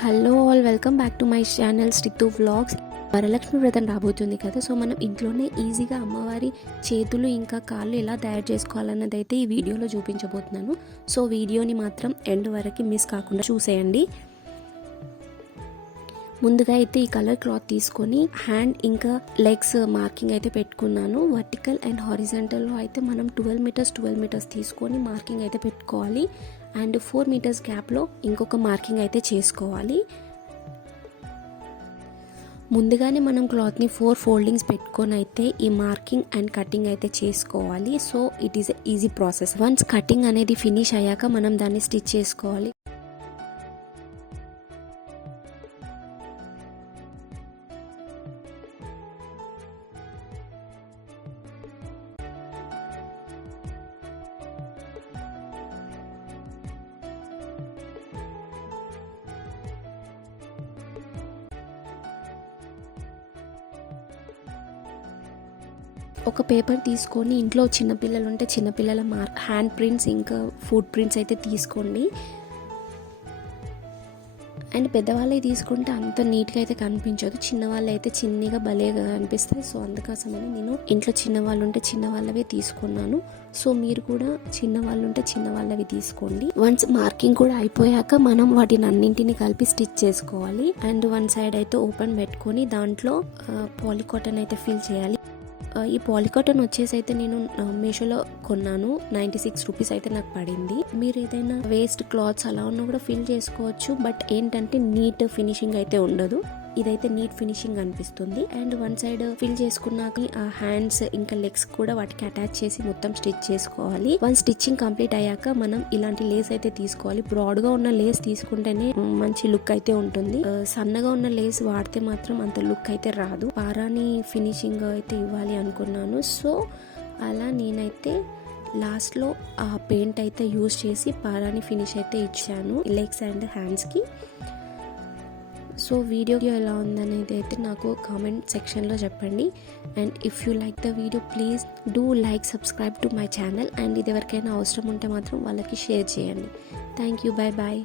Hello all welcome back to my channel stick to vlogs Varalakshmi Vratam రాబోతుంది కదా so మనం ఇంట్లోనే ఈజీగా అమ్మవారి చేతులు ఇంకా కాళ్ళు ఎలా తయారు చేసుకోవాలన్నది అయితే ఈ వీడియోలో చూపించబోతున్నాను. సో వీడియోని మాత్రం ఎండ్ వరకు మిస్ కాకుండా చూసేయండి. ముందుగా అయితే ఈ కలర్ క్లాత్ తీసుకొని హ్యాండ్ ఇంకా లెగ్స్ మార్కింగ్ అయితే పెట్టుకున్నాను. వర్టికల్ అండ్ హారిజంటల్లో అయితే మనం ట్వెల్వ్ మీటర్స్ ట్వెల్వ్ మీటర్స్ తీసుకొని మార్కింగ్ అయితే పెట్టుకోవాలి. అండ్ ఫోర్ మీటర్స్ గ్యాప్లో ఇంకొక మార్కింగ్ అయితే చేసుకోవాలి. ముందుగానే మనం క్లాత్ని ఫోర్ ఫోల్డింగ్స్ పెట్టుకొని అయితే ఈ మార్కింగ్ అండ్ కటింగ్ అయితే చేసుకోవాలి. So it is easy process once cutting అనేది ఫినిష్ అయ్యాక మనం దాన్ని స్టిచ్ చేసుకోవాలి. ఒక పేపర్ తీసుకొని ఇంట్లో చిన్నపిల్లలు ఉంటే చిన్నపిల్లల మార్క్ హ్యాండ్ ప్రింట్స్ ఇంకా ఫుడ్ ప్రింట్స్ అయితే తీసుకోండి. అండ్ పెద్దవాళ్ళే తీసుకుంటే అంత నీట్గా అయితే కనిపించదు. చిన్నవాళ్ళు అయితే చిన్నగా భలేగా అనిపిస్తాయి సో అందుకోసమని నేను ఇంట్లో చిన్నవాళ్ళు ఉంటే చిన్నవాళ్ళవే తీసుకున్నాను. సో మీరు కూడా చిన్నవాళ్ళు ఉంటే చిన్నవాళ్ళవి తీసుకోండి. వన్స్ మార్కింగ్ కూడా అయిపోయాక మనం వాటిని అన్నింటిని కలిపి స్టిచ్ చేసుకోవాలి. అండ్ వన్ సైడ్ అయితే ఓపెన్ పెట్టుకొని దాంట్లో పాలికాటన్ అయితే ఫిల్ చేయాలి. ఈ పాలికాటన్ వచ్చేసి అయితే నేను మీషోలో కొన్నాను. నైంటీ సిక్స్ రూపీస్ అయితే నాకు పడింది. మీరు ఏదైనా వేస్ట్ క్లాత్స్ అలా ఉన్నా కూడా ఫిల్ చేసుకోవచ్చు. బట్ ఏంటంటే నీట్ ఫినిషింగ్ అయితే ఉండదు. ఇదైతే నీట్ ఫినిషింగ్ అనిపిస్తుంది. అండ్ వన్ సైడ్ ఫిల్ చేసుకున్నాక ఆ హ్యాండ్స్ ఇంకా లెగ్స్ కూడా వాటికి అటాచ్ చేసి మొత్తం స్టిచ్ చేసుకోవాలి. వన్ స్టిచ్చింగ్ కంప్లీట్ అయ్యాక మనం ఇలాంటి లేస్ అయితే తీసుకోవాలి. బ్రాడ్గా ఉన్న లేస్ తీసుకుంటేనే మంచి లుక్ అయితే ఉంటుంది. Uh, సన్నగా ఉన్న లేస్ వాడితే మాత్రం అంత లుక్ అయితే రాదు. పారాని ఫినిషింగ్ అయితే ఇవ్వాలి అనుకున్నాను. సో అలా నేనైతే లాస్ట్లో ఆ పెయింట్ అయితే యూజ్ చేసి పారాని ఫినిష్ అయితే ఇచ్చాను. లెగ్స్ అండ్ హ్యాండ్స్కి సో వీడియో ఎలా ఉందనేది అయితే నాకు కామెంట్ సెక్షన్లో చెప్పండి. And if you like the video please do like subscribe to my channel and ఇది ఎవరికైనా అవసరం ఉంటే మాత్రం వాళ్ళకి షేర్ చేయండి. Thank you bye bye